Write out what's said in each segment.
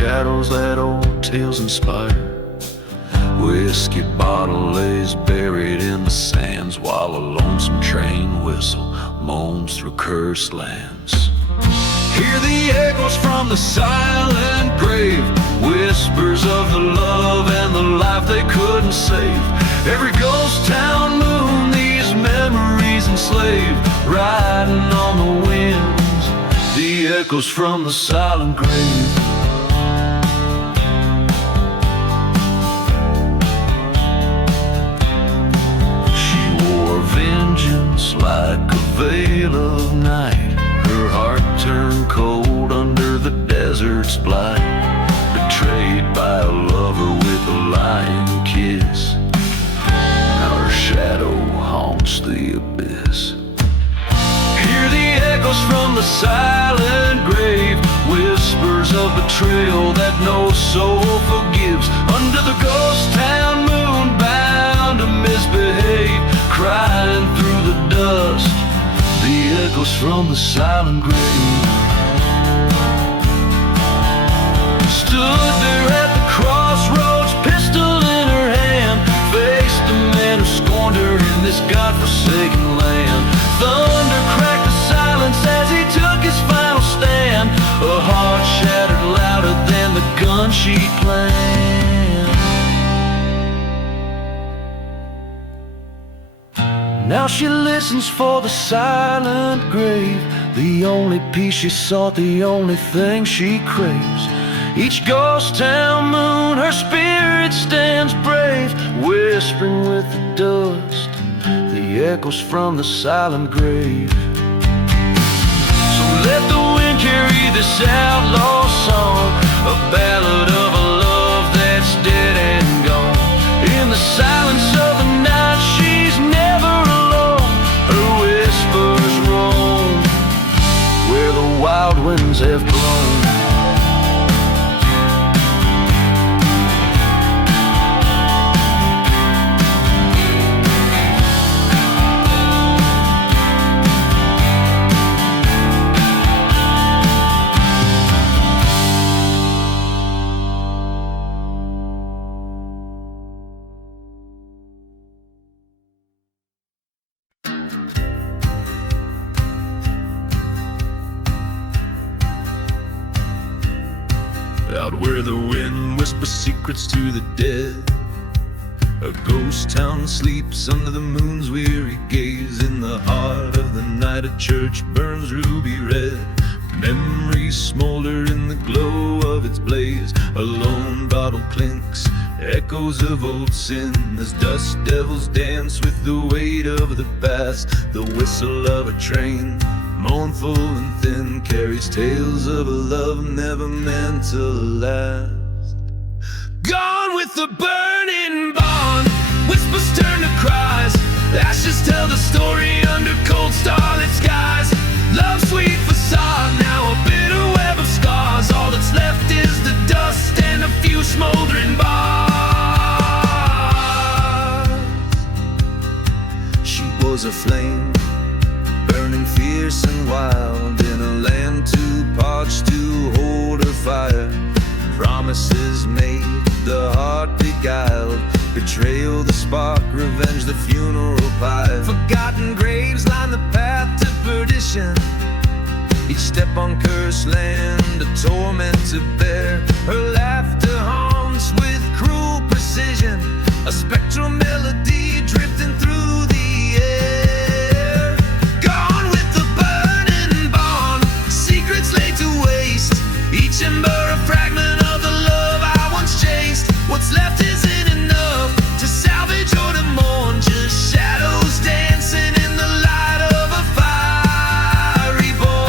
shadows that old tales inspire. Whiskey bottle lays buried in the sands, while a lonesome train whistle moans through cursed lands. Hear the echoes from the silent grave, whispers of the love and the life they couldn't save. Every ghost town moon these memories enslave, riding on the winds, the echoes from the silent grave. Like a veil of night, her heart turned cold under the desert's blight. Betrayed by a lover with a lying kiss, now her shadow haunts the abyss. Hear the echoes from the silent grave, whispers of betrayal that no soul forgives. Under the ghost town moon, bound to misbehave, crying through the dust, the echoes from the silent grave. Stood there at the crossroads, pistol in her hand, faced the man who scorned her in this godforsaken land. Thunder cracked the silence as he took his final stand, a heart shattered louder than the gun she'd planned. Now she listens for the silent grave, the only peace she sought, the only thing she craves. Each ghost town moon, her spirit stands brave, whispering with the dust, the echoes from the silent grave. So let the wind carry this outlaw song, a ballad of a love that's dead and gone. In the silence of the night, she's never alone, her whispers roam where the wild winds have blown. Out where the wind whispers secrets to the dead, a ghost town sleeps under the moon's weary gaze. In the heart of the night a church burns ruby red, memories smolder in the glow of its blaze. A lone bottle clinks, echoes of old sin, as dust devils dance with the weight of the past. The whistle of a train, mournful and thin, carries tales of a love never meant to last. Gone with the burning bond, whispers turn to cries, ashes tell the story under cold starlit skies. Love's sweet facade, now a bitter web of scars. All that's left is the dust and a few smoldering bars. She was a flame, burning fierce and wild, in a land too parched to hold her fire. Promises made, the heart beguiled, betrayal the spark, revenge the funeral pyre. Forgotten graves line the path to perdition, each step on cursed land a torment to bear. Her laughter haunts with cruel precision, a spectral melody drifting through the air. Gone with the burning bond, secrets laid to waste, each ember a fragment of the love I once chased. What's left isn't enough to salvage or to mourn, just shadows dancing in the light of a fire reborn.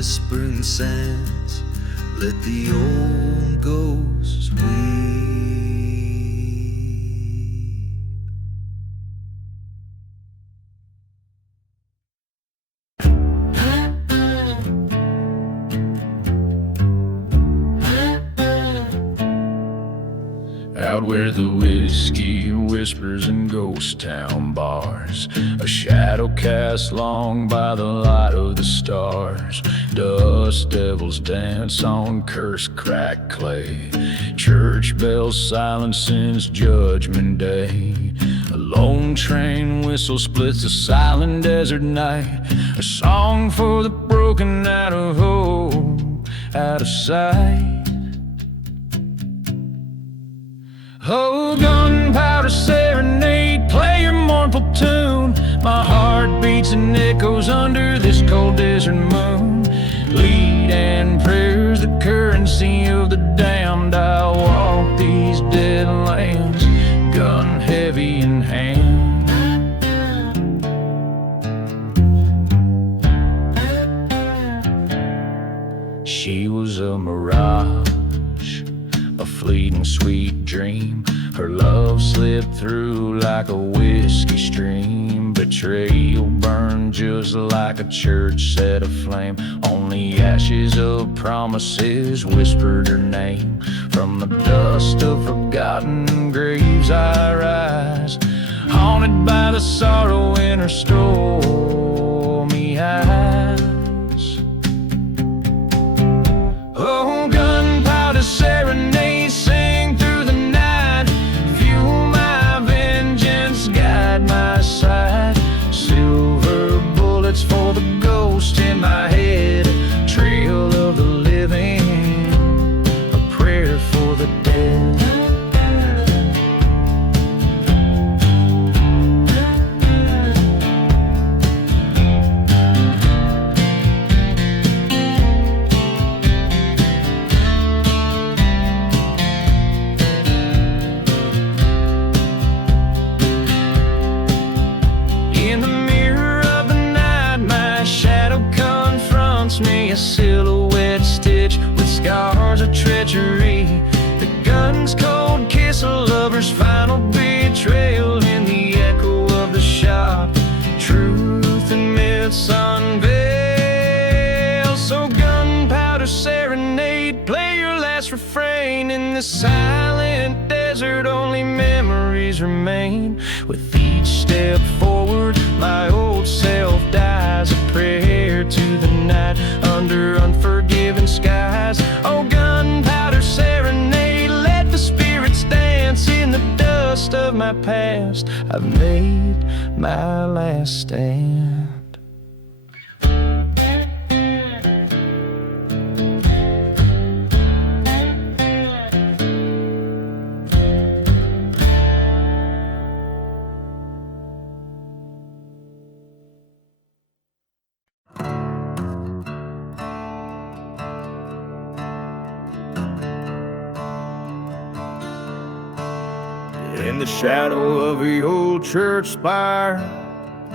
whispering sands, let the old ghosts weep. Out where the whiskey whispers in ghost town bars, a shadow cast long by the light of the stars. Dust devils dance on cursed cracked clay, church bells silent since Judgment Day. A lone train whistle splits the silent desert night, a song for the broken out of hope, out of sight. Oh, gunpowder serenade, play your mournful tune. My heart beats and echoes under this cold desert moon. Lead and prayers, the currency of the damned. I'll walk these dead lands, gun heavy in hand. She was a mirage, a fleeting sweet dream. Her love slipped through like a whiskey stream. Betrayal burned just like a church set aflame. Only ashes of promises whispered her name. From the dust of forgotten graves I rise, haunted by the sorrow in her stormy eyes. Oh, gunpowder serenade, sing through the night, fuel my vengeance, guide my side. Silver bullets for the ghost in my head, a trail of the living, a prayer for the dead. Me a silhouette stitch with scars of treachery, the gun's cold kiss, a lover's final betrayal. In the echo of the shop, truth and myths unveil. So gunpowder serenade, play your last refrain. In this silent desert only memories remain. With each step forward my old self dies, a prayer to the night under unforgiving skies. Oh, gunpowder serenade, let the spirits dance. In the dust of my past I've made my last stand. In the shadow of the old church spire,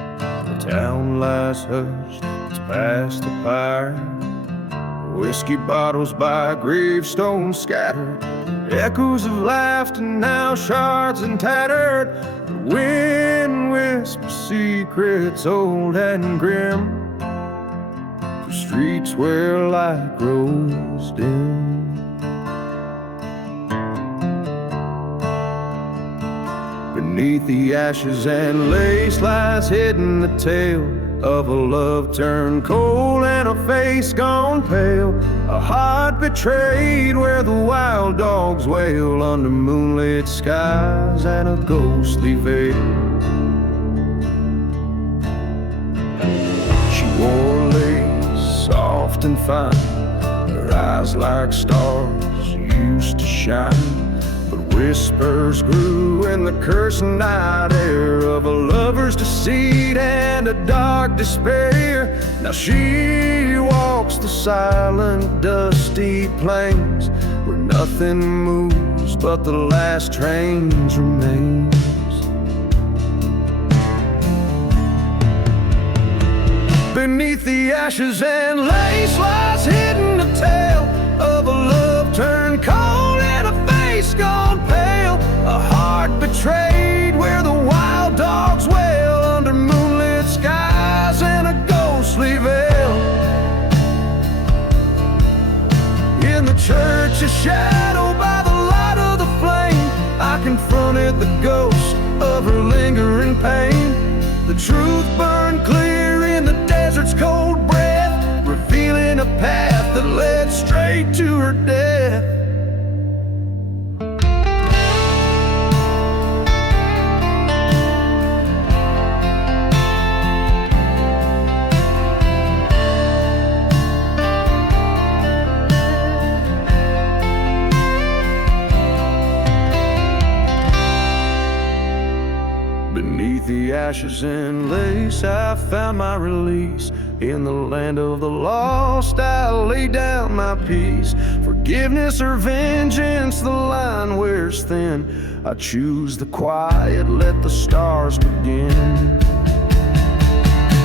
the town lies hushed, it's past the fire. Whiskey bottles by gravestones scattered, echoes of laughter now shards and tattered. The wind whispers secrets old and grim, through streets where light grows dim. Beneath the ashes and lace lies hidden the tale of a love turned cold and a face gone pale, a heart betrayed where the wild dogs wail under moonlit skies and a ghostly veil. She wore lace soft and fine, her eyes like stars used to shine. Whispers grew in the cursed night air of a lover's deceit and a dark despair. Now she walks the silent, dusty plains where nothing moves but the last train's remains. Beneath the ashes and lace lies hidden a tale of a love turned cold and a face gone pale, a heart betrayed where the wild dogs wail under moonlit skies and a ghostly veil. In the church's shadow by the light of the flame, I confronted the ghost of her lingering pain. The truth burned clear in the desert's cold breath, revealing a path that led straight to her death. Beneath the ashes and lace, I found my release. In the land of the lost, I lay down my peace. Forgiveness or vengeance, the line wears thin. I choose the quiet, let the stars begin.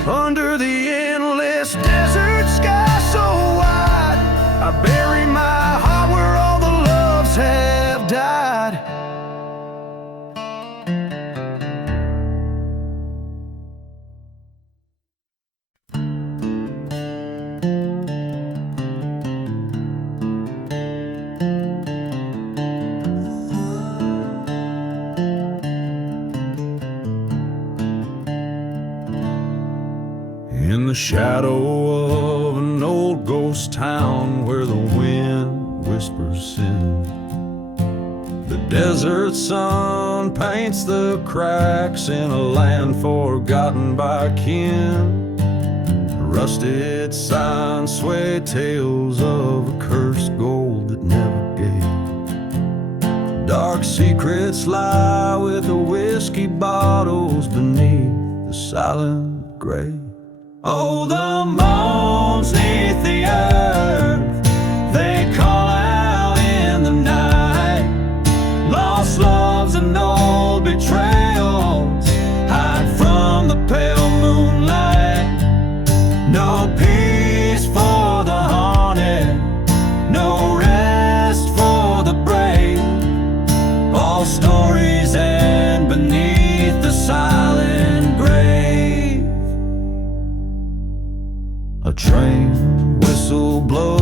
Under the endless desert sky so wide, I bury my heart where all the loves have died. In the shadow of an old ghost town where the wind whispers sin, the desert sun paints the cracks in a land forgotten by kin. Rusted signs sway tales of a cursed gold that never gave. Dark secrets lie with the whiskey bottles beneath the silent grave. Oh, the moans neath the earth, they call out in the night. Lost loves and old betrayals hide from the pale moonlight. No peace for the haunted, no rest for the brave. All stories end beneath the silent grave. A train whistle blows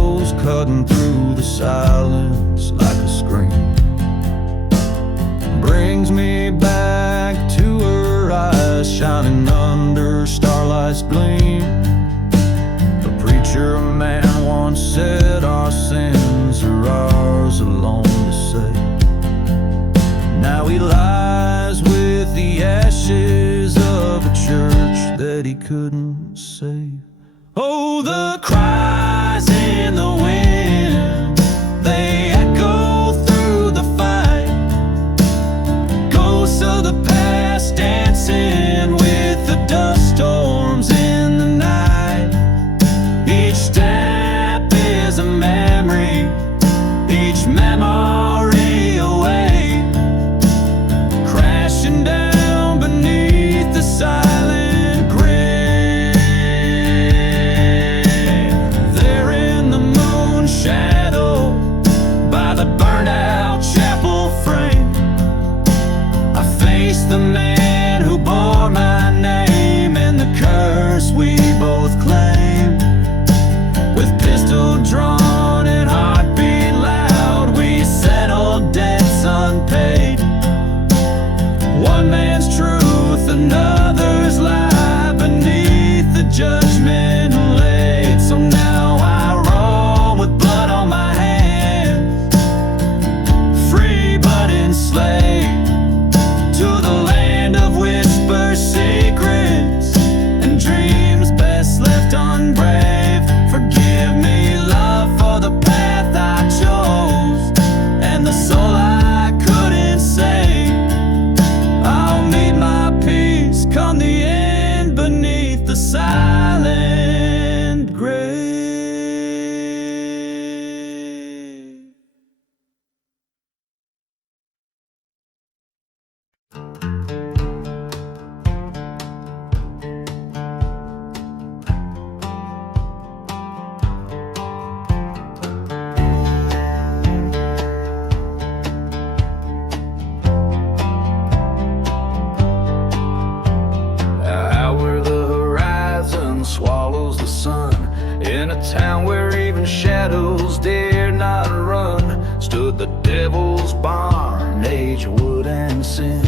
not run, stood the devil's barn, age of wood and sin.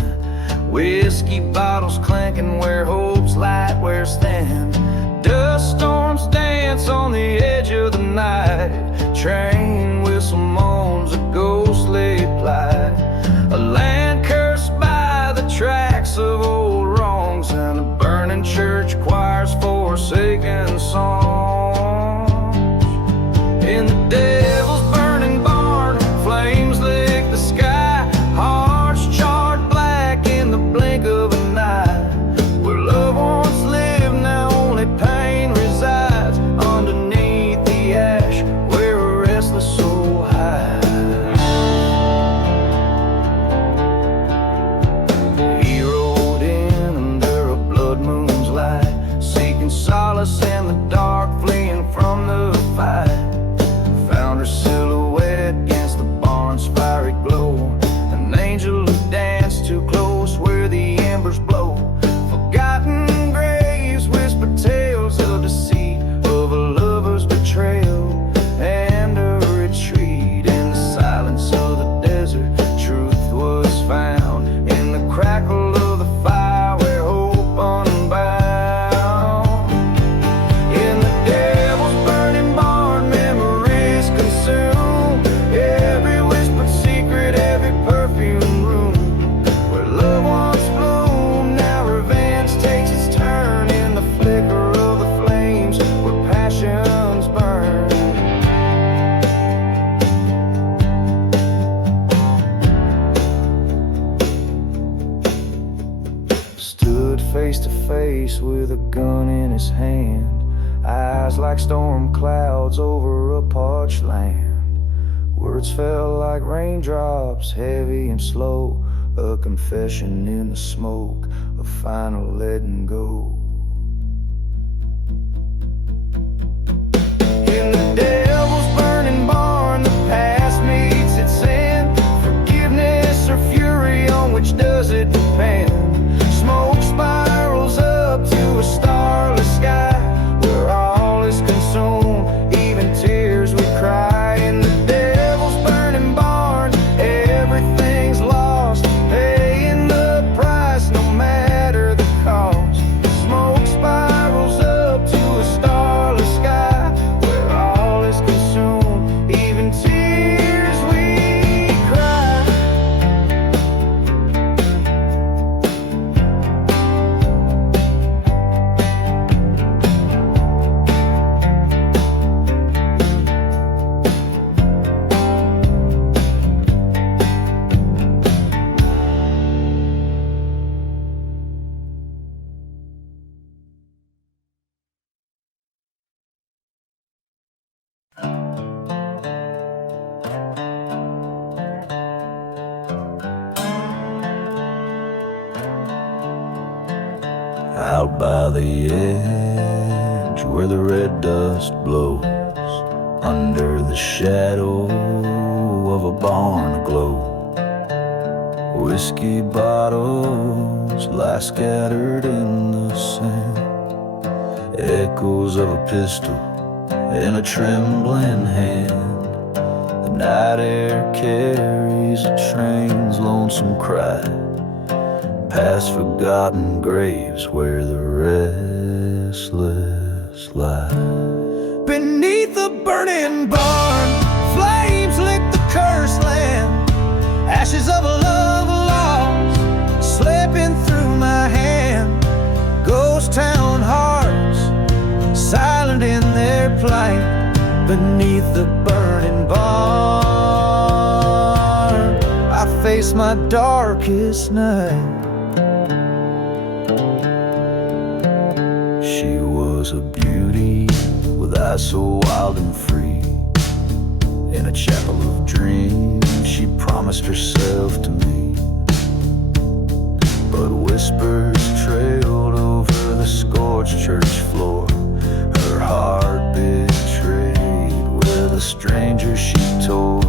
Whiskey bottles clanking where hope's light wears thin. Dust storms dance on the edge of the night. Train whistle moans a ghostly plight. A land cursed by the tracks of old wrongs, and a burning church choir's forsaken songs. In the devil's burning barn, flames lick the sky. Hearts charred black in the blink of an eye. Where love once lived, now only pain resides. Underneath the ash, where a restless soul hides. He rode in under a blood moon's light, seeking solace in the dark, fleeing from the fight. Found her silhouette against the barn's fiery glow, an angel who danced too close where the embers blow. Forgotten graves whisper tales of deceit, of a lover's betrayal and a retreat. In the silence of the desert, truth was found in the crackle of the fire where hope unbound. In the devil's burning barn, memories consume every whispered secret, every perfumed room. Where love once bloomed, now revenge takes its turn. In the flicker of the flames, where passions burn. Stood face to face with a gun in his hand, eyes like storm clouds over a parched land. Words fell like raindrops, heavy and slow, a confession in the smoke, a final letting go. In the devil's burning barn, the past meets its end. Forgiveness or fury, on which does it depend? Smoke spirals up to a starless sky, where all is consumed, even tears we cry. In the devil's burning barn, everything's lost, paying the price no matter the cost. Smoke spirals up to a starless sky, where all is consumed, even tears we cry. Out by the edge where the red dust blows, under the shadow of a barn aglow, whiskey bottles lie scattered in the sand, echoes of a pistol in a trembling hand. The night air carries a train's lonesome cry, past forgotten graves where the restless lie. Beneath the burning barn, flames lick the cursed land. Ashes of a love lost, slipping through my hand. Ghost town hearts, silent in their plight. Beneath the burning barn, I face my darkest night. She was a beauty with eyes so wild and free. In a chapel of dreams, she promised herself to me. But whispers trailed over the scorched church floor. Her heart betrayed with a stranger she tore.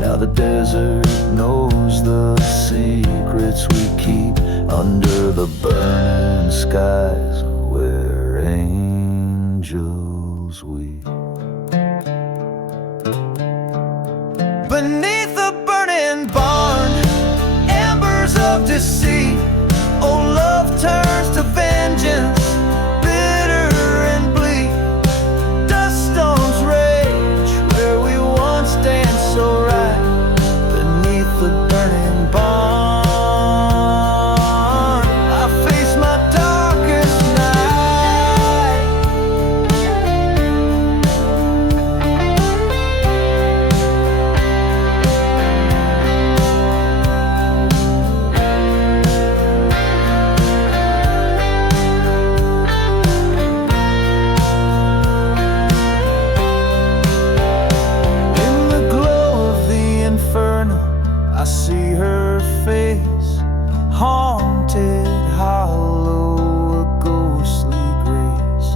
Now the desert knows the secrets we keep under the burning skies where angels weep. sea. Oh, love turns to vengeance, bitter and bleak. Dust storms rage where we once danced so right, beneath the burning barn. I face my darkest night. In the glow of the inferno, I see her face, haunted, hollow, a ghostly grace.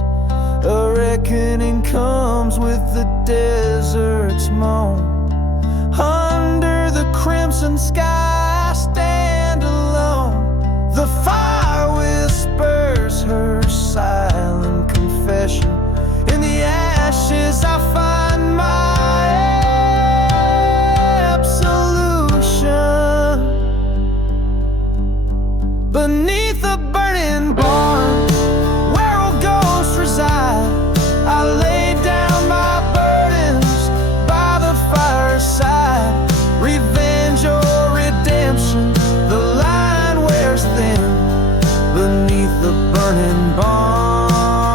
A reckoning comes with the desert's moan. Under the crimson sky, I stand alone. The fire whispers her silent confession. In the ashes, I find my absolution. Beneath the burning barn, where all ghosts reside, I lay down my burdens by the fireside. Revenge or redemption, the line wears thin. Beneath the burning barn,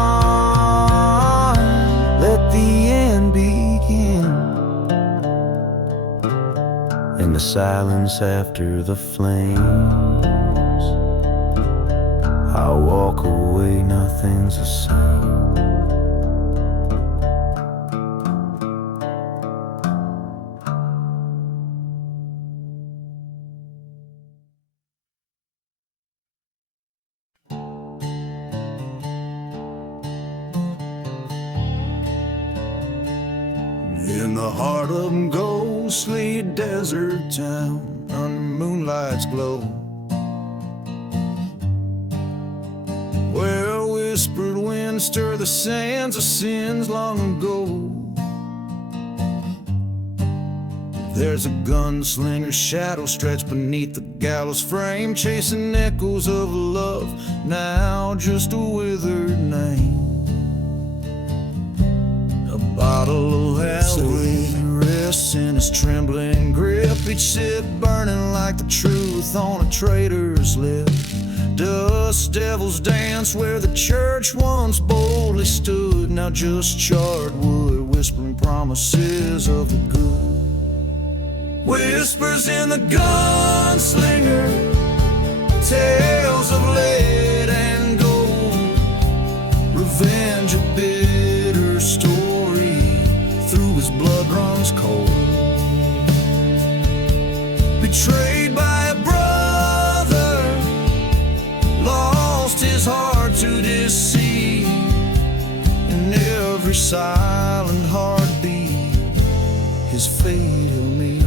let the end begin. In the silence after the flames, I walk away, nothing's the same. In the heart of a ghostly desert town, under moonlight's glow, where a whispered wind stir the sands of sins long ago. There's a gunslinger's shadow stretched beneath the gallows frame, chasing echoes of love, now just a withered name. A bottle of Halloween rests in his trembling grip, each sip burning like the truth on a traitor's lip. Dust devils dance where the church once boldly stood, now just charred wood, whispering promises of the good. Whispers in the gunslinger, tales of lead and gold, revenge a bitter story, through his blood runs cold. Betrayed by a brother, lost his heart to deceive, in every silent heartbeat, his fate he'll meet.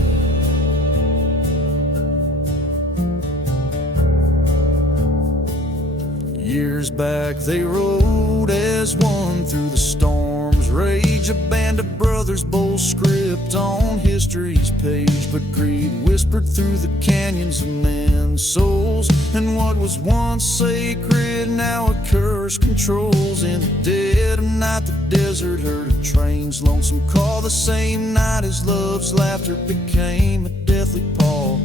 Years back they rode as one through the storm's rage, a band of brothers, bold script on history's page. But greed whispered through the canyons of men's souls, and what was once sacred now a curse controls. In the dead of night the desert heard a train's lonesome call, the same night as love's laughter became a deathly pall.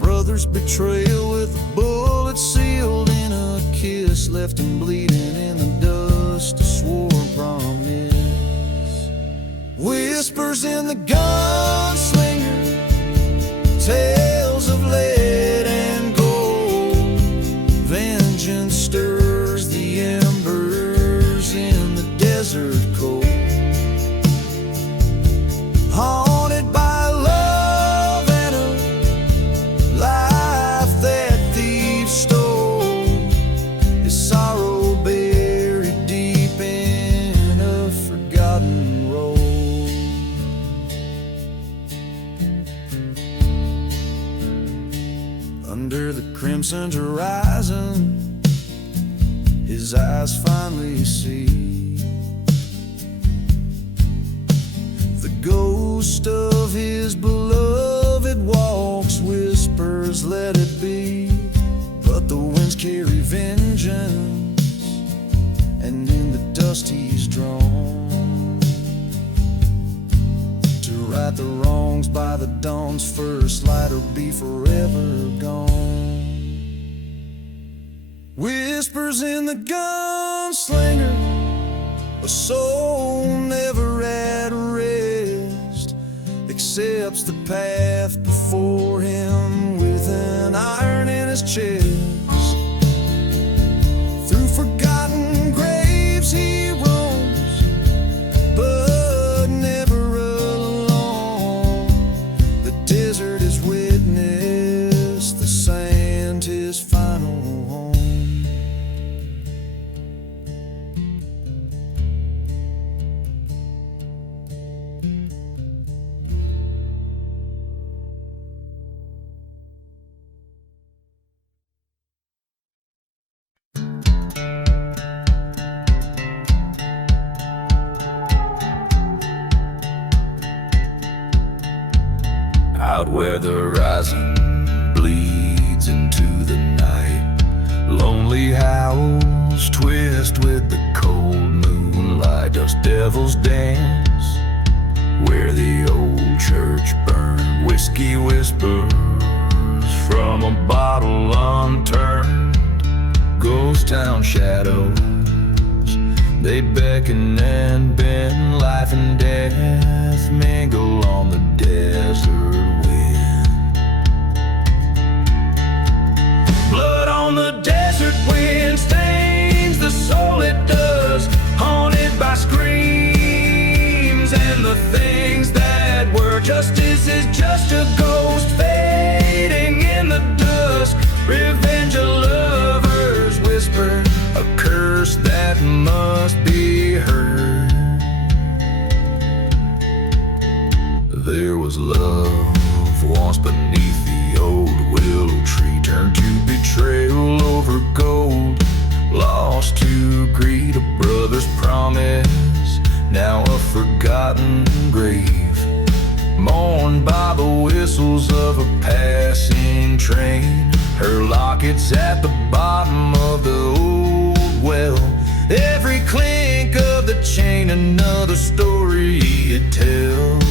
Brother's betrayal with a bullet sealed in a kiss, left him bleeding in the dust, a sworn promise. Whispers in the gunslinger, tales of lead and gold, vengeance stirs the embers in the desert cold. Haunted by love and a life that thieves stole, his sorrow buried deep in a forgotten road. Under the crimsoned horizon, his eyes finally see the ghost of his beloved walks, whispers, let it be. by the dawn's first light or be forever gone. Whispers in the gunslinger, a soul never at rest, accepts the path before him with an iron in his chest. Through forgotten graves he roams, but never alone. The desert is witness, the sand his final home. Out where the horizon bleeds into the night, lonely howls twist with the cold moonlight. Does devils dance where the old church burned? Whiskey whispers from a bottle unturned. Ghost town shadows, they beckon and bend. Life and death mingle on the desert wind. Blood on the desert wind stains the soul it does, haunted by screams and the things that were. Justice is just a ghost fading in the dusk. Revenge a lover's whisper, a curse that must be heard. There was love once beneath the old willow tree, turned to betrayal over gold, lost to greed, a brother's promise, now a forgotten grave, mourned by the whistles of a passing train. Her locket's at the bottom of the old well, every clink of the chain another story it tells.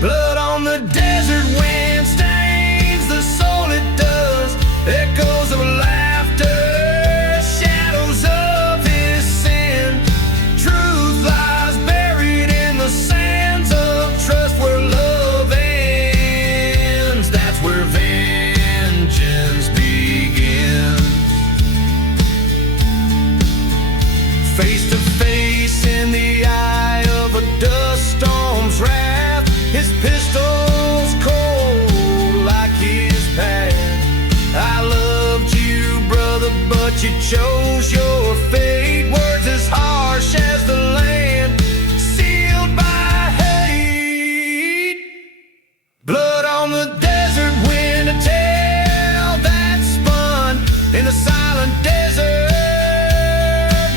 Blood on the desert wind stains the soul it does, echoes of laughter, shadows of his sin. Truth lies buried in the sands of trust, where love ends, that's where vengeance begins. Face to face in the eye of a dust storm's wrath, his pistol's cold like his path. I loved you, brother, but you chose your fate. Words as harsh as the land, sealed by hate. Blood on the desert wind, a tale that spun in the silent desert,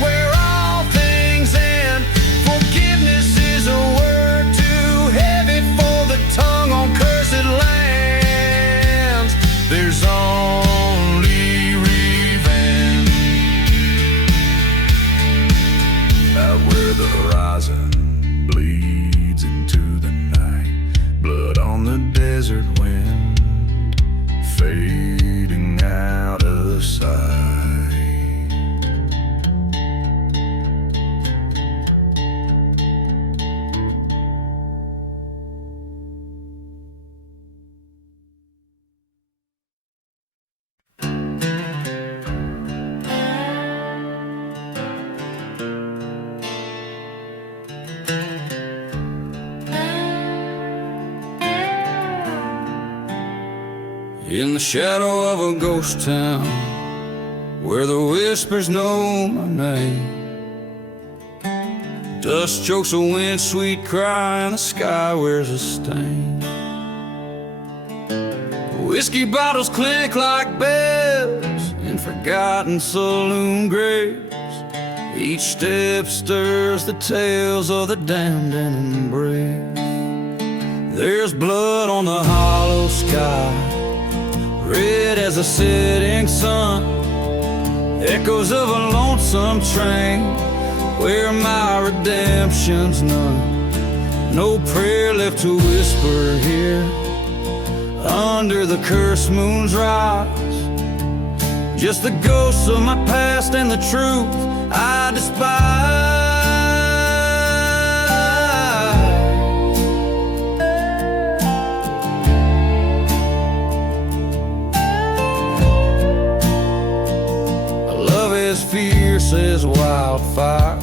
where all things end. Forgiveness is a word too heavy for the tongue on cursed lands. There's only revenge. Out where the horizon bleeds into the night, blood on the desert wind, fading out of sight. In the shadow of a ghost town, where the whispers know my name, dust chokes a wind sweet cry and the sky wears a stain. Whiskey bottles clink like bells in forgotten saloon graves. Each step stirs the tales of the damned and embraced. There's blood on the hollow sky, red as a setting sun, echoes of a lonesome train where my redemption's none. No prayer left to whisper here under the cursed moon's rise. Just the ghosts of my past and the truth I despise. Love as fierce as wildfire,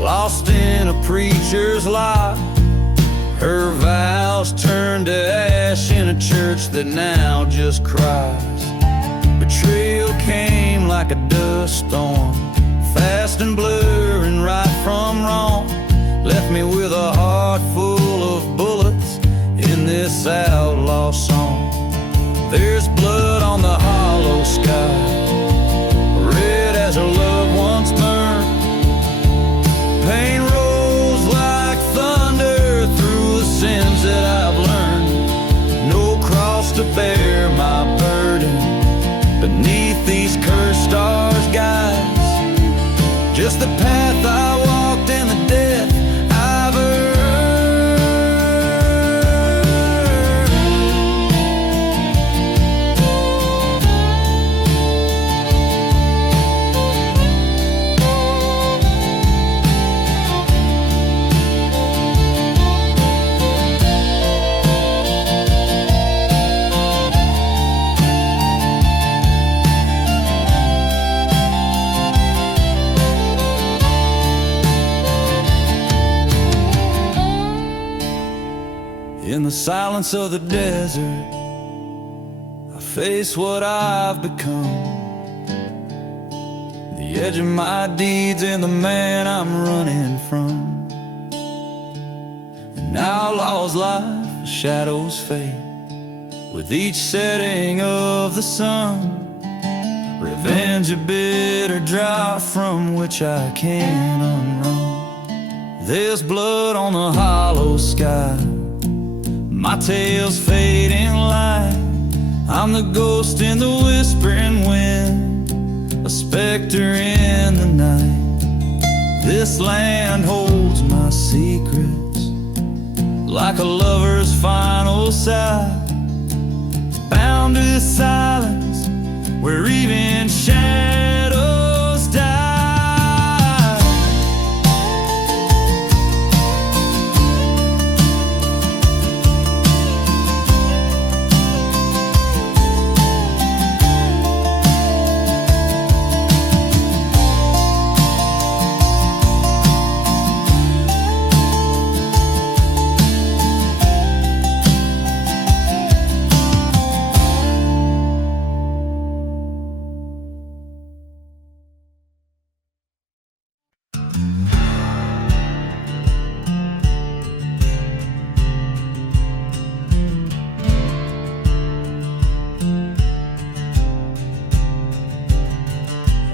lost in a preacher's lie. Her vows turned to ash in a church that now just cries. Betrayal came like a dust storm, fast and blurring right from wrong. Left me with a heart full of bullets in this outlaw song. There's blood on the hollow sky, red as her loved ones burned. Pain rolls like thunder through the sins that I've learned. No cross to bear my burden beneath these cursed stars, guys. Just the path I walked and the death I've earned. In the silence of the desert, I face what I've become, the edge of my deeds and the man I'm running from. An outlaw's life, a shadow's fate, with each setting of the sun. Revenge a bitter drought from which I can't unrun. There's blood on the hollow sky, my tale's fading light. I'm the ghost in the whispering wind, a specter in the night. This land holds my secrets like a lover's final sigh. It's bound to the silence where even shadows die.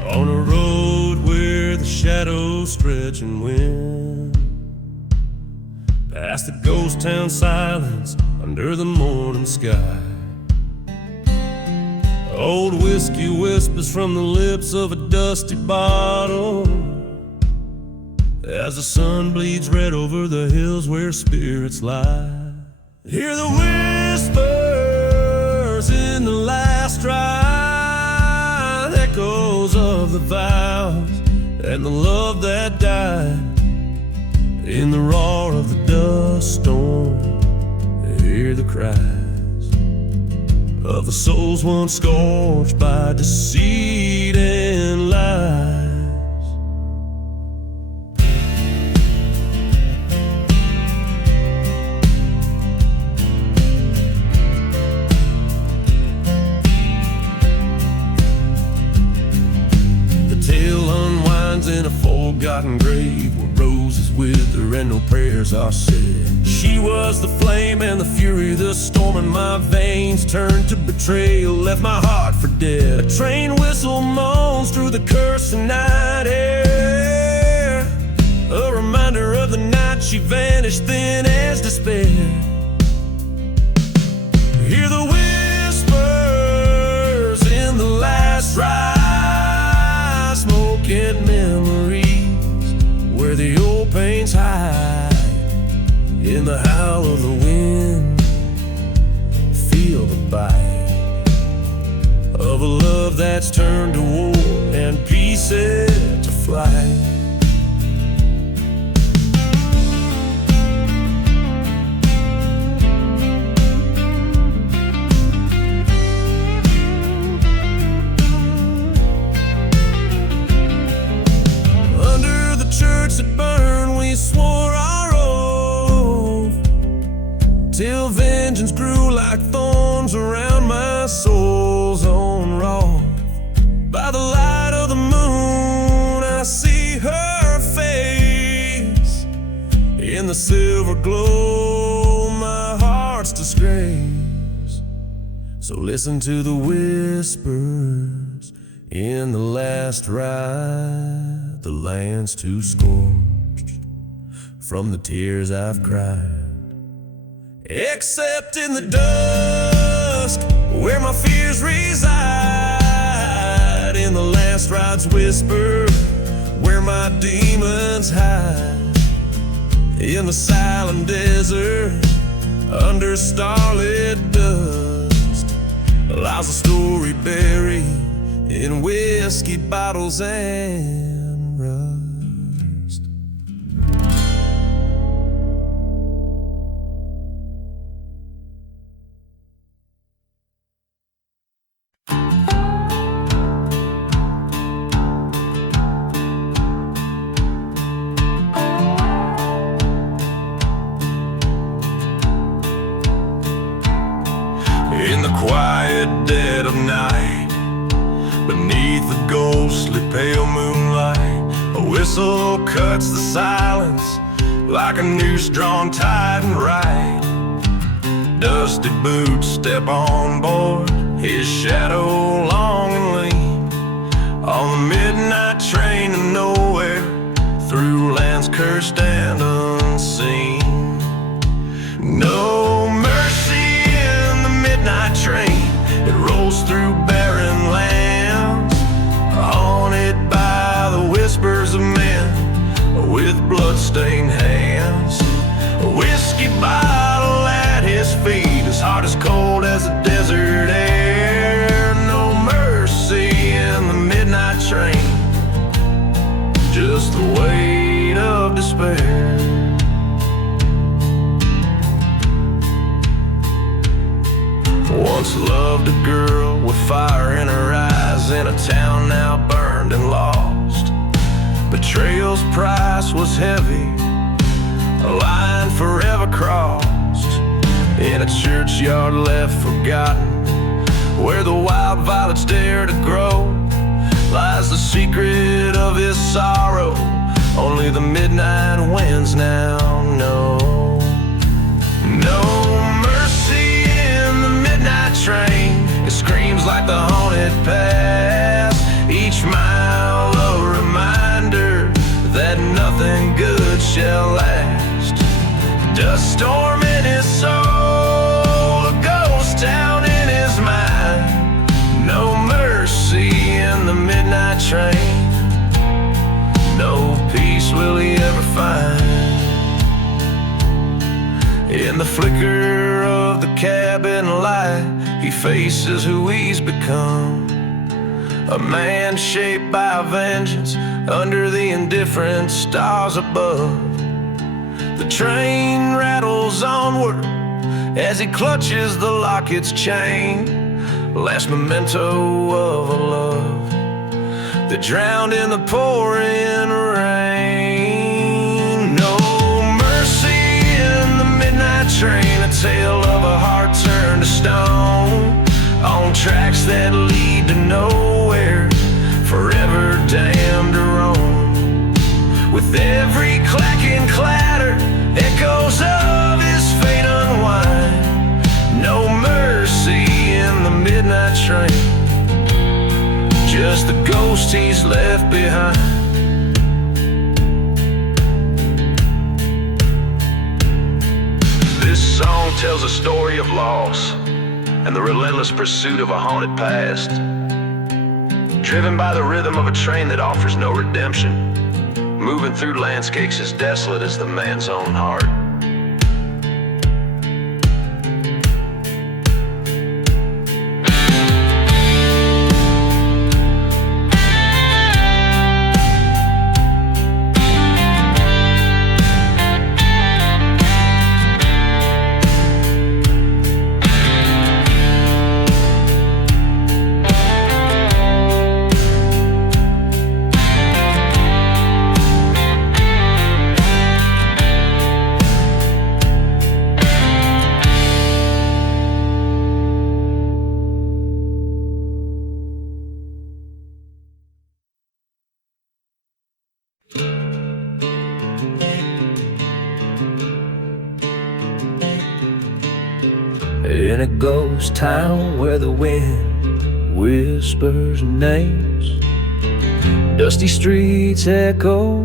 On a road where the shadows stretch and wind, past the ghost town silence under the morning sky. Old whiskey whispers from the lips of a dusty bottle as the sun bleeds red over the hills where spirits lie. Hear the whispers in the last ride, echoes of the vows and the love that died in the roar of the dust storm. Hear the cries of the souls once scorched by deceit and lies. The tale unwinds in a forgotten grave where roses wither and no prayers are said. She was the flame and the fury, the storm in my veins turned to betrayal, left my heart for dead. A train whistle moans through the cursing night air, a reminder of the night she vanished thin as despair. Hear the whispers in the last ride, smoking memories where the old pains hide In the howl of the wind, feel the bite of a love that's turned to war and peace set to flight. Under the church that burned, we swore our oath, till vengeance grew like thorns around my soul's own wrath. By the light of the moon, I see her face. In the silver glow, my heart's disgrace. So listen to the whispers in the last ride. The land's too scorched from the tears I've cried. Except in the dusk, where my fears reside. In the last ride's whisper, where my demons hide. In the silent desert, under starlit dust, lies a story buried in whiskey bottles and rust. In the quiet dead of night, beneath the ghostly pale moonlight, a whistle cuts the silence like a noose drawn tight and right. Dusty boots step on board, his shadow long and lean, on the midnight train to nowhere, through lands cursed and unseen. No mercy in the midnight train, it rolls through barren lands, haunted by the whispers of men with bloodstained hands. A whiskey bottle at his feet, his heart is cold as the desert air. No mercy in the midnight train, just the weight of despair. Once loved a girl with fire in her eyes, in a town now burned and lost. Betrayal's price was heavy, a line forever crossed. In a churchyard left forgotten, where the wild violets dare to grow, lies the secret of his sorrow, only the midnight winds now know. No mercy in the midnight train, it screams like the haunted past. Each mile a reminder that nothing good shall last. Dust storm in his soul, a ghost town in his mind. No mercy in the midnight train, no peace will he ever find. In the flicker of the cabin light, he faces who he's become, a man shaped by vengeance under the indifferent stars above. The train rattles onward as he clutches the locket's chain, last memento of a love that drowned in the pouring rain. No mercy in the midnight train, a tale of a heart turned to stone, on tracks that lead to nowhere, forever damned to roam. With every clacking clatter, echoes of his fate unwind. No mercy in the midnight train, just the ghost he's left behind. This song tells a story of loss and the relentless pursuit of a haunted past, driven by the rhythm of a train that offers no redemption, moving through landscapes as desolate as the man's own heart. in a ghost town where the wind whispers names. Dusty streets echo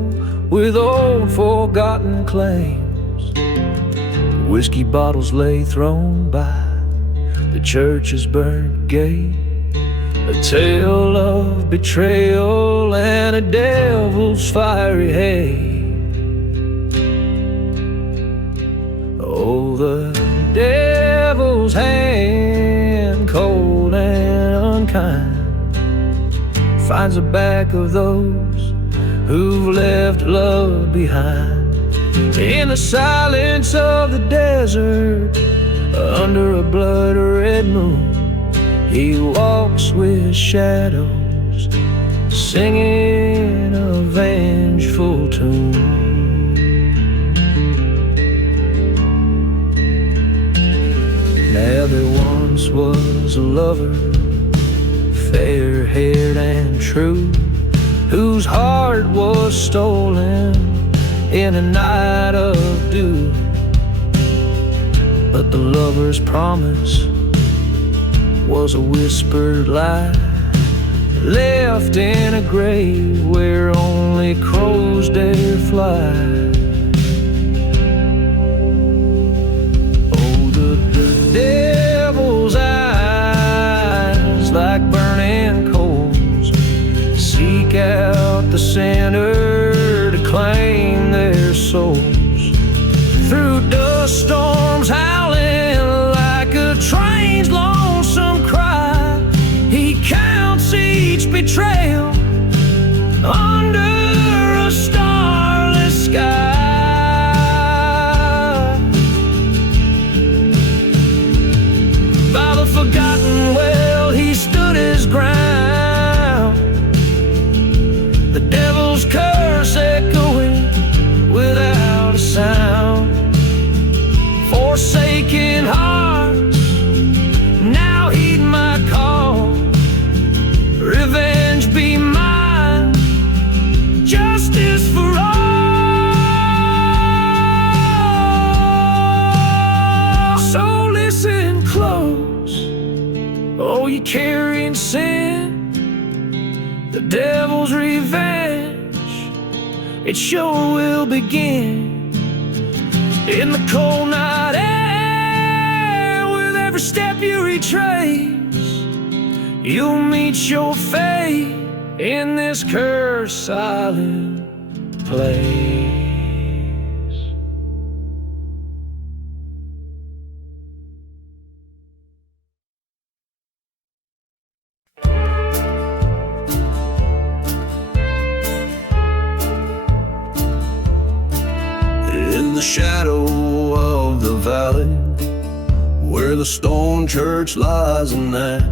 with old forgotten claims. Whiskey bottles lay thrown by the church's burnt gate. A tale of betrayal and a devil's fiery hate. Oh, the devil's hand, cold and unkind, finds the back of those who've left love behind. In the silence of the desert, under a blood-red moon, he walks with shadows, singing a vengeful tune. Now there once was a lover, fair-haired and true, whose heart was stolen in a night of dew. But the lover's promise was a whispered lie, left in a grave where only crows dare fly. Oh, the devil's eyes, like burning coals, seek out the sinner to claim their souls. Through dust storms howling like a train's lonesome cry, he counts each betrayal under a starless sky. By the forgotten well he stood his ground, the devil's curse echoing without a sound. Forsaken hearts, now heed my call. Revenge be mine, justice for all. So listen close, oh, you carrying sin, the devil's revenge, it sure will begin. In the cold night air, with every step you retrace, you'll meet your fate in this cursed silent place. In the shadow of the valley, where the stone church lies in ash,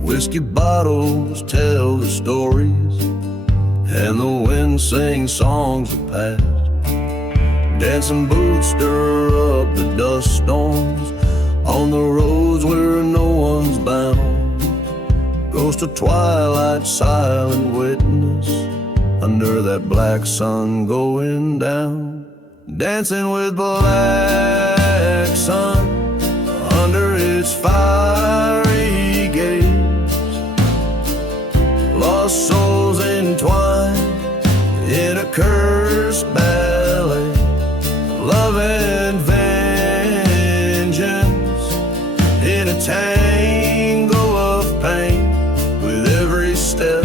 whiskey bottles tell the stories, and the wind sings songs of past. Dancing boots stir up the dust storms on the roads where no one's bound. Ghost of twilight, silent witness under that black sun going down. Dancing with black sun under its fiery gaze. Lost souls entwined in a cursed ballet. Love and vengeance in a tango of pain. With every step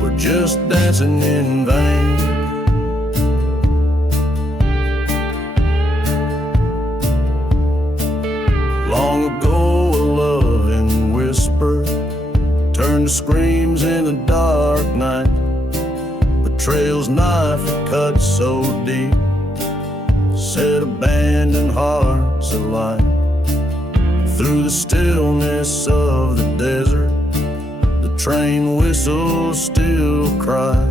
we're just dancing in vain. Long ago a loving whisper turned to screams in the dark night. Betrayal's knife cut so deep set abandoned hearts alight. Through the stillness of the desert, the train whistles still cry,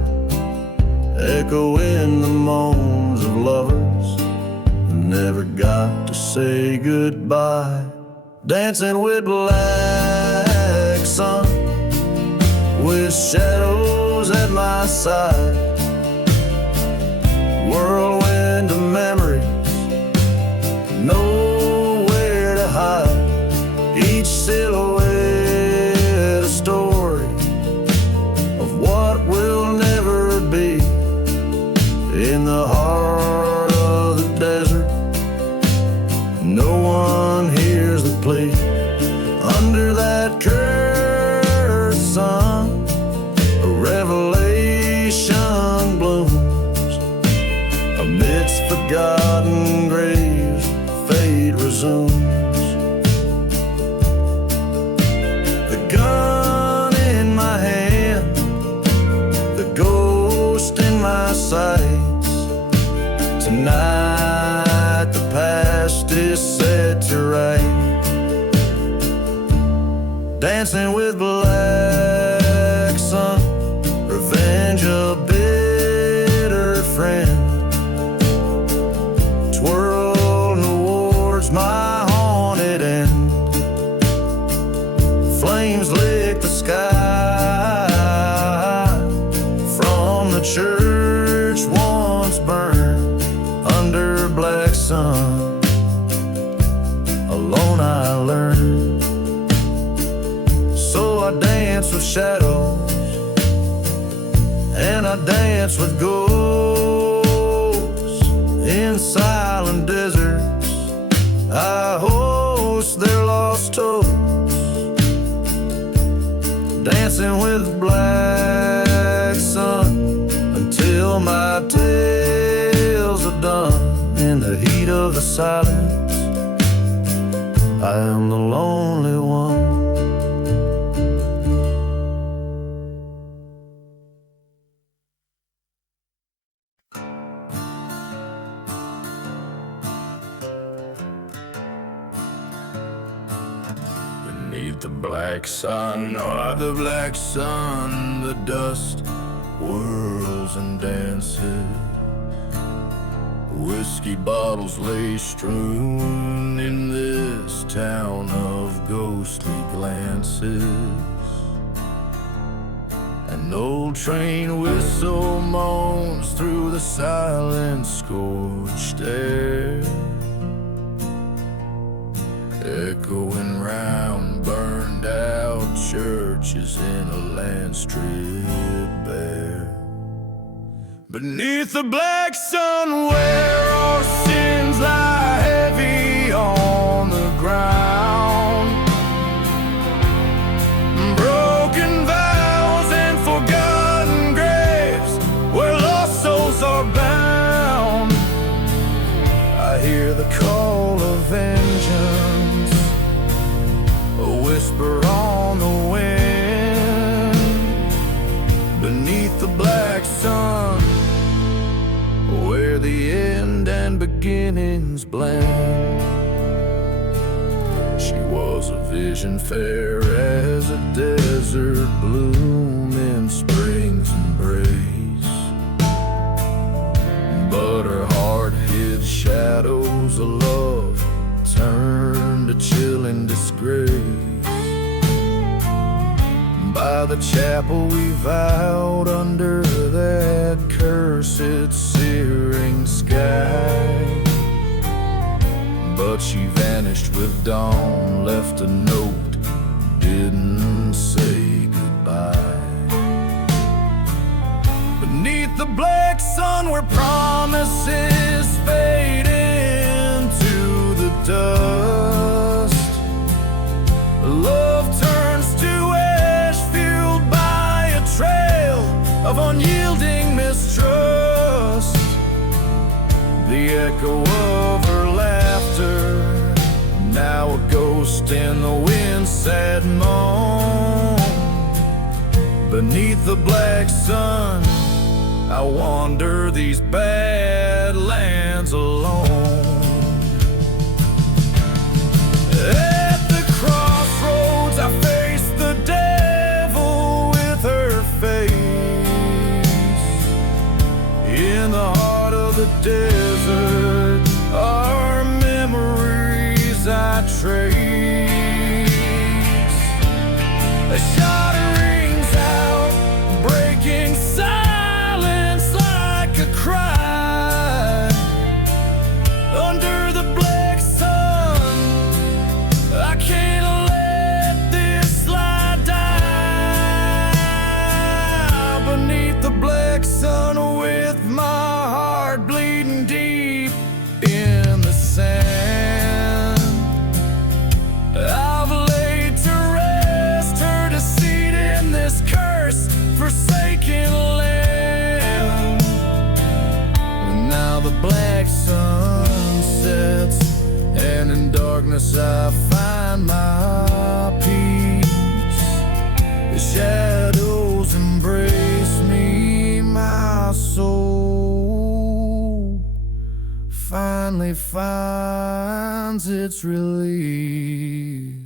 echoing the moans of lovers who never got to say goodbye. Dancing with black sun, with shadows at my side. Whirlwind of memories, no forgotten graves, fate resumes. The gun in my hand, the ghost in my sights. Tonight the past is set to right. Dancing with black sun, revenge a bitter friend. Twirl towards my haunted end. Flames lick the sky from the church once burned under black sun. Alone I learned. So I dance with shadows, and I dance with ghosts. In silent deserts I host their lost toes. Dancing with black sun until my tales are done. In the heat of the silence I am the lonely one. Beneath the black sun, oh, the black sun, the dust whirls and dances. Whiskey bottles lay strewn in this town of ghostly glances. An old train whistle moans through the silent scorched air, echoing round burned out churches in a land stripped bare. Beneath the black sun where our sins lie heavy on the ground, broken vows and forgotten graves where lost souls are bound. I hear the call of vengeance, a whisper on the wind. Beneath the black sun where the end and beginnings blend. She was a vision fair as a desert bloom in spring's embrace, but her heart hid shadows of love turned to chilling disgrace. By the chapel we vowed under that cursed searing sky, but she vanished with dawn, left a note, didn't say goodbye. Beneath the black sun where promises fade into the dust, love turns to ash fueled by a trail of unyielding mistrust. The echo of her laughter, now a ghost in the wind sad moan. Beneath the black sun I wander these bad lands alone. At the crossroads I face the devil with her face. In the heart of the desert our memories I trace. A shot rings out, breaking silence like a cry. darkness I find my peace. The shadows embrace me, my soul finally finds its relief.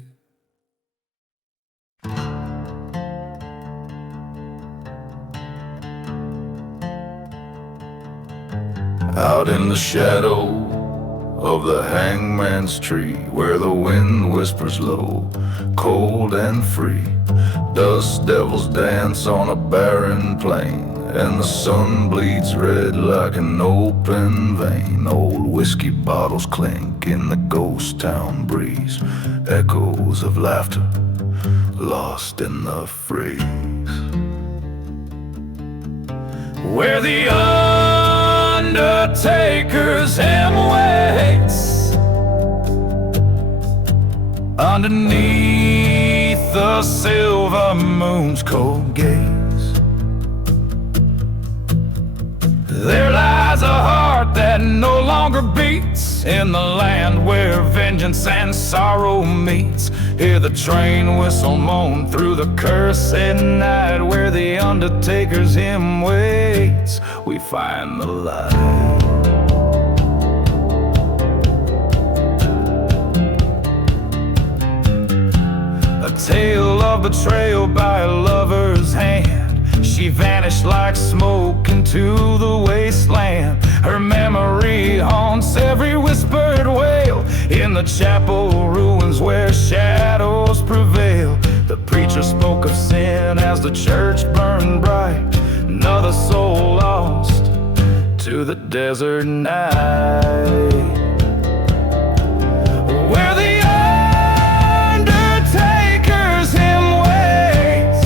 Out in the shadow of the hangman's tree, where the wind whispers low, cold and free, dust devils dance on a barren plain, and the sun bleeds red like an open vein. Old whiskey bottles clink in the ghost town breeze, echoes of laughter lost in the freeze. Where the undertaker's hymn waits underneath the silver moon's cold gaze, there lies a heart that no longer beats in the land where vengeance and sorrow meets. Hear the train whistle moan through the cursed night, where the undertaker's hymn waits, we find the light. A tale of betrayal by a lover's hand, she vanished like smoke into the wasteland. Her memory haunts every whispered wail in the chapel ruins where shadows prevail. The preacher spoke of sin as the church burned bright, another soul lost to the desert night. Where the undertaker's hymn waits,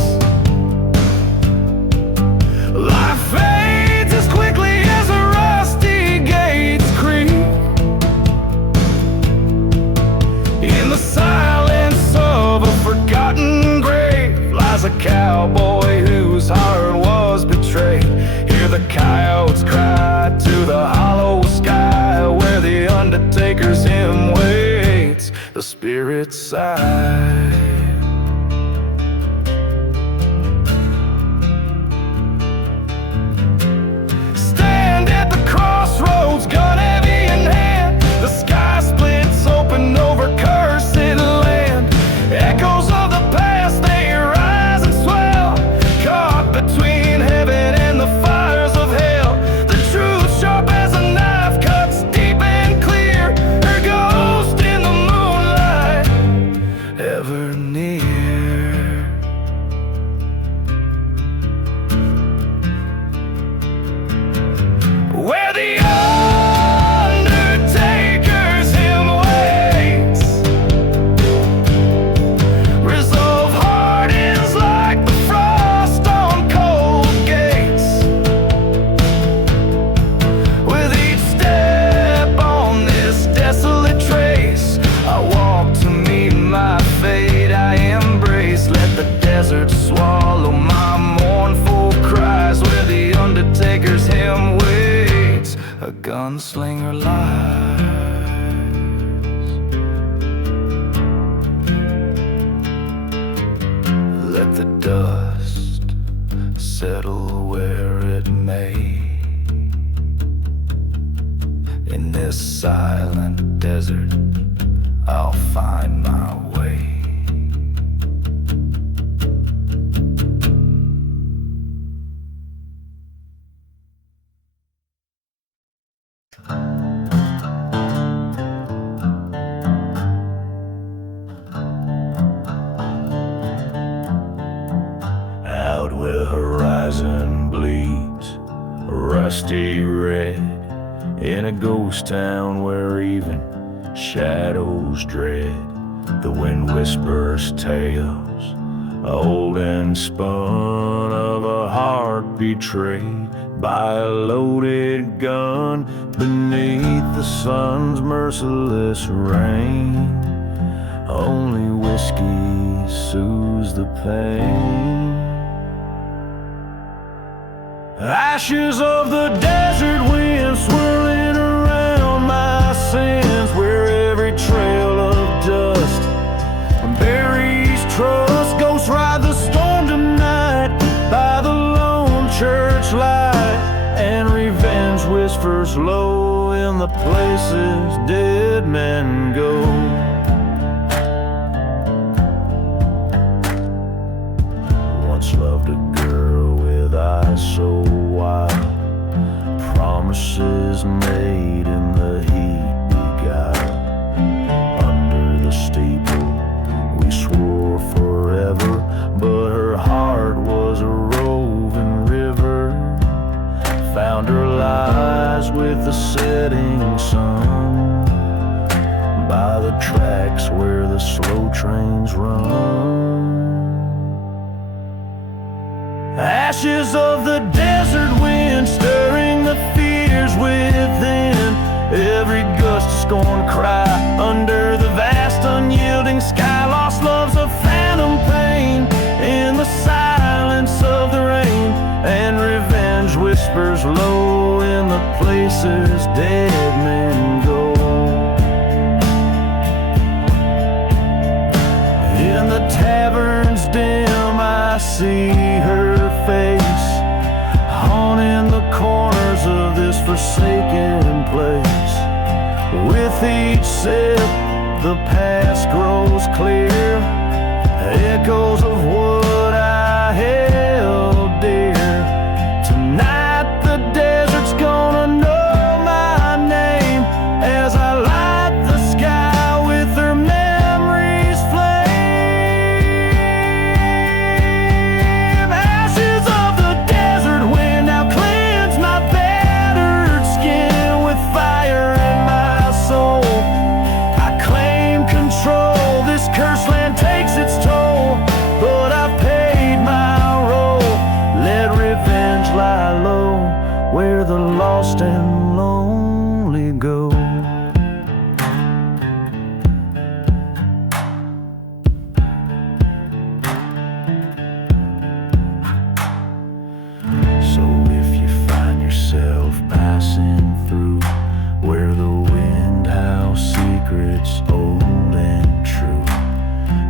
life fades as quickly as the rusty gates creak. In the silence of a forgotten grave lies a cowboy whose heart was betrayed. Hear the coyotes cry to the hollow sky, where the undertaker's hymn waits, the spirit sigh. Stand at the crossroads, gun heavy in hand, the sky splits open over cursed land. Echoes of the past, they rise and swell, caught between heaven and the fires of hell. The truth sharp as a knife cuts deep and clear, her ghost in the moonlight ever near. Where the undertaker's hymn waits, resolve hardens like the frost on cold gates. With each step on this desolate trace, I walk to meet my fate, I embrace. Let the desert swallow my mournful cries, where the undertaker's hymn waits, a gunslinger lies. Let the dust settle where it may, in this silent desert I'll find my way. Out where the horizon bleeds rusty red, in a ghost town where even shadows dread. The wind whispers tales, old and spun, of a heart betrayed by a loaded gun beneath the sun's merciless rain. Only whiskey soothes the pain. Ashes of the desert wind swirling around my sins, where every trail of whispers low in the places dead men go. Once loved a girl with eyes so wild, promises made in the heat beguiled. Under the steeple we swore forever, but her heart was a roving river. Found her lies with the setting sun, by the tracks where the slow trains run. Ashes of the desert wind stirring the fears within. Every gust of scorn cry under the vast unyielding sky. Lost love's a phantom pain in the silence of the rain, and revenge whispers low in the places dead men go. In the tavern's dim I see her face, haunting the corners of this forsaken place. With each sip the past grows clear, echoes of what I held dear. Tonight the desert's gonna know my name as I light the sky with her memories flame. Ashes of the desert wind now cleanse my battered skin. With fire in my soul I claim control. This cursed land takes its toll, but I've paid my role. Let revenge lie low where the lost and lonely go. So if you find yourself passing through where the wind howls secrets old and true,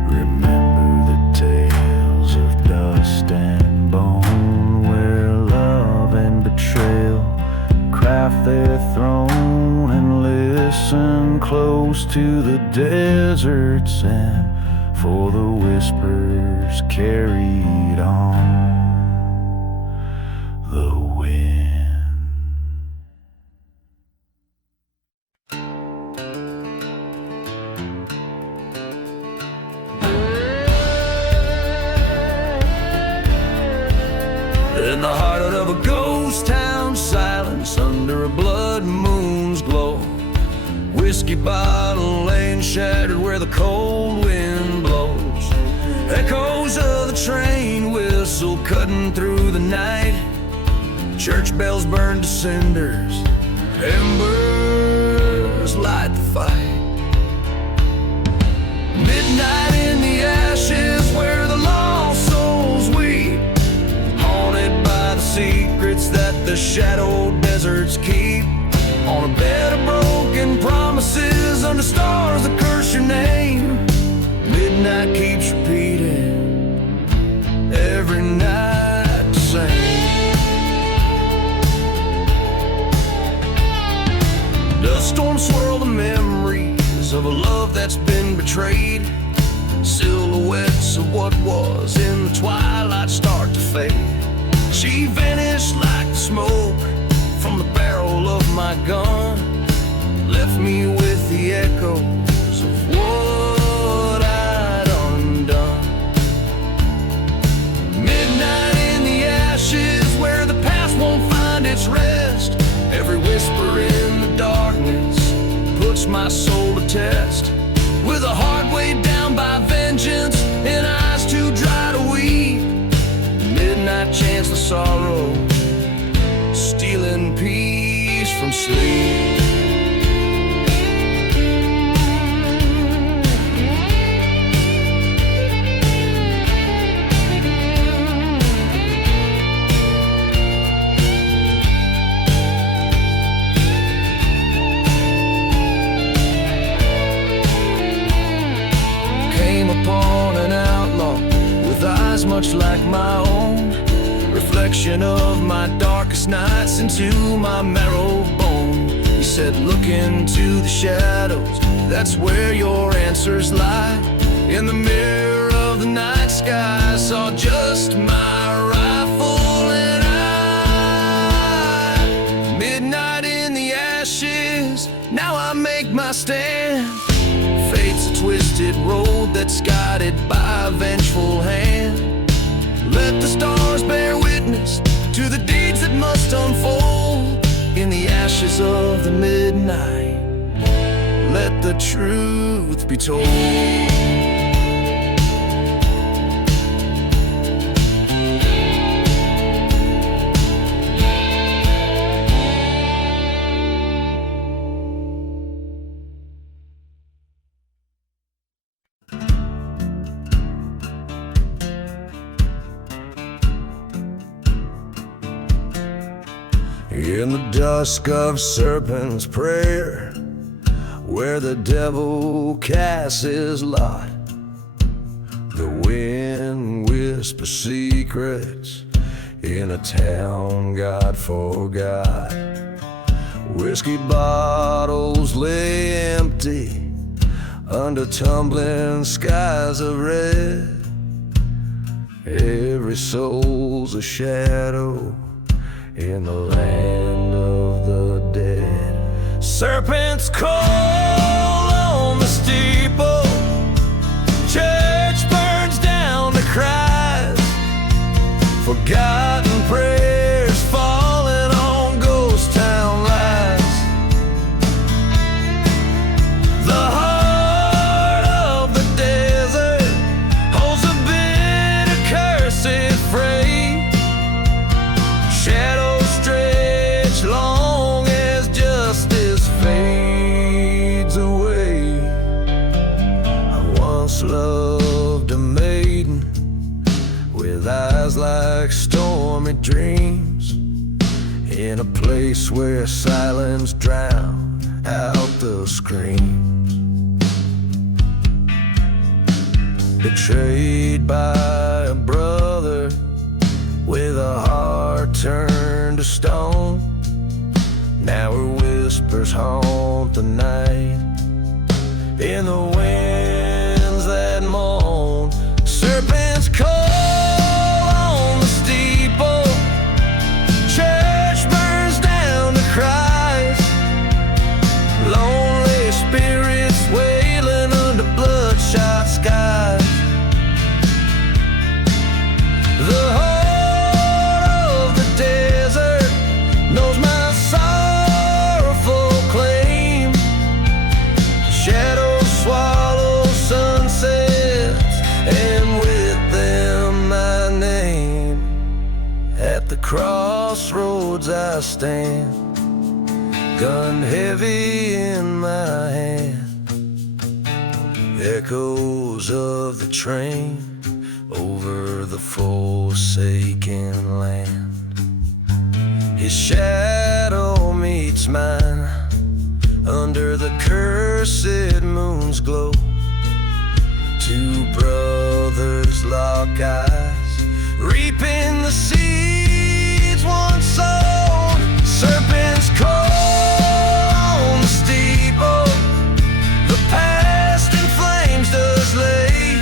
remember the tales of dust and bone, where love and betrayal craft their throne. And listen close to the desert's end, for the whispers carried on the wind. In the heart of a ghost town, silence under a blood moon's glow. Whiskey bottle laying shattered where the cold wind blows. Echoes of the train whistle cutting through the night. Church bells burn to cinders, embers light the fight. Midnight in the ashes where the lost souls weep, haunted by the secrets that the shadowed deserts keep. On a bed of broken promises under stars that curse your name, midnight keeps repeating every night the same. Dust storms swirl the memories of a love that's been betrayed. Silhouettes of what was in the twilight start to fade. She vanished like the smoke from the barrel of my gun, left me with the echoes of what I'd undone. Midnight in the ashes where the past won't find its rest. Every whisper in the darkness puts my soul to test. With a heart weighed down by vengeance and eyes too dry to weep, midnight chants the sorrow, stealing peace from sleep. Came upon an outlaw with eyes much like my own, reflection of my darkest nights into my marrow bone. said, look into the shadows, that's where your answers lie. In the mirror of the night sky, I saw just my rifle and I. Midnight in the ashes, now I make my stand. Fate's a twisted road that's guided by a vengeful hand. Let the stars bear witness to the deeds that must unfold. In the ashes of the midnight, let the truth be told. In the dusk of serpent's prayer, where the devil casts his lot, the wind whispers secrets in a town God forgot. Whiskey bottles lay empty under tumbling skies of red. Every soul's a shadow in the land of the dead. Serpents call on the steeple, church burns down to cries, forgotten prayers falling on ghost town lies. The heart of the desert holds a bitter cursed freight. Shadows stretch long as justice fades away. I once loved a maiden with eyes like stormy dreams, in a place where silence drowned out the screams. Betrayed by a brother with a heart turned to stone, now her whispers haunt the night in the winds that moan. Serpents call on the steeple, church burns down to cries, lonely spirits wailing under bloodshot skies. The heart of the desert knows my sorrowful claim. Shadows swallow sunsets, and with them my name. At the crossroads I stand, gun heavy in my hand. Echoes of the train over the forsaken land. His shadow meets mine under the cursed moon's glow. Two brothers lock eyes, reaping the seeds once sown. Serpents call on the steeple, the past in flames does lay.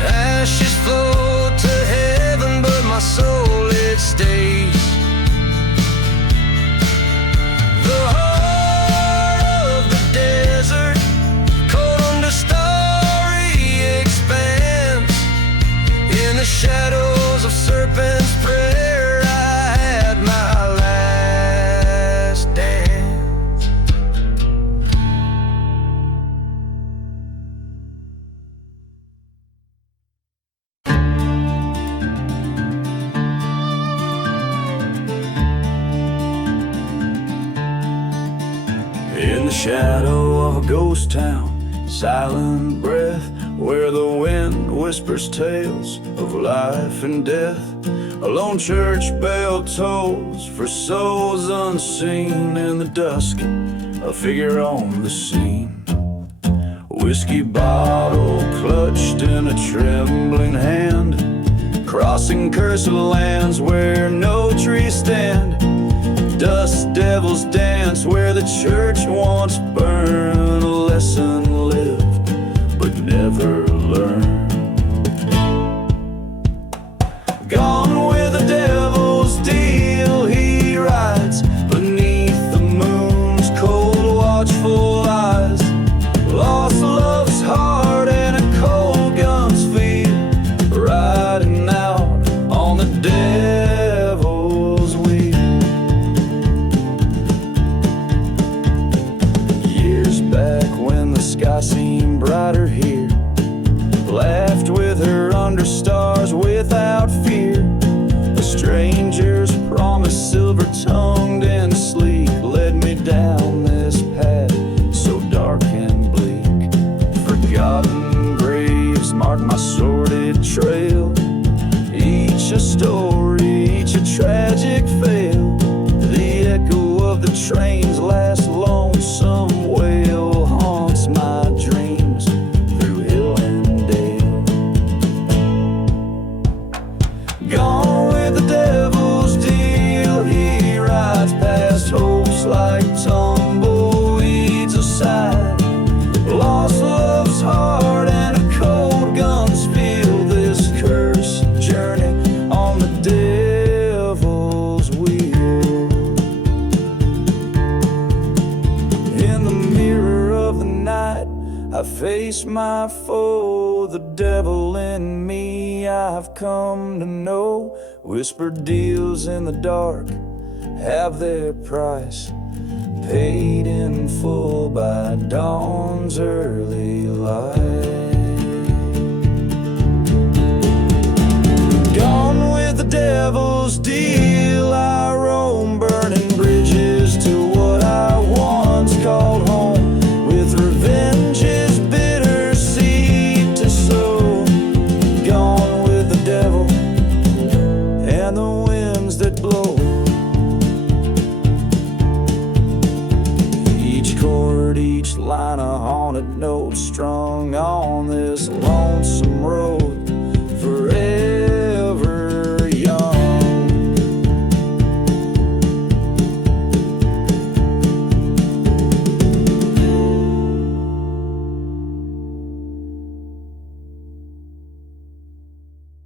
Ashes float to heaven, but my soul it stays. The heart of the desert, cold under starry expanse. In the shadows of serpent's prayer, I had my last dance. In the shadow of a ghost town, silent breath, where the wind whispers tales of life and death. A lone church bell tolls for souls unseen. In the dusk, a figure on the scene. Whiskey bottle clutched in a trembling hand, crossing cursed lands where no trees stand. Dust devils dance where the church once burned. A lesson lived but never learned. Gone with the devil's deal, he rides beneath the moon's cold watchful eyes. Lost love's heart and a cold gun's feel, riding out on the devil's wheel. Years back when the sky seemed brighter here, laughed with her under stars without fear. A stranger's promise, silver-tongued and sleek, led me down this path so dark and bleak. Forgotten graves marked my sordid trail, each a story, each a tragic fail. The echo of the train's last lonesome wail haunts my dreams through hill and dale. Gone with the devil's deal, he rides past hopes like tumbleweeds aside. Lost love's heart and a cold gun's feel, this cursed journey on the devil's wheel. In the mirror of the night, I face my foe, the devil in me I've come to know. Whispered deals in the dark have their price, paid in full by dawn's early light. Gone with the devil's deal, I roam burning bridges to what I once called home, with revenge's bitter seed to sow. Gone with the devil and the winds that blow. Each chord, each line a haunted note strung on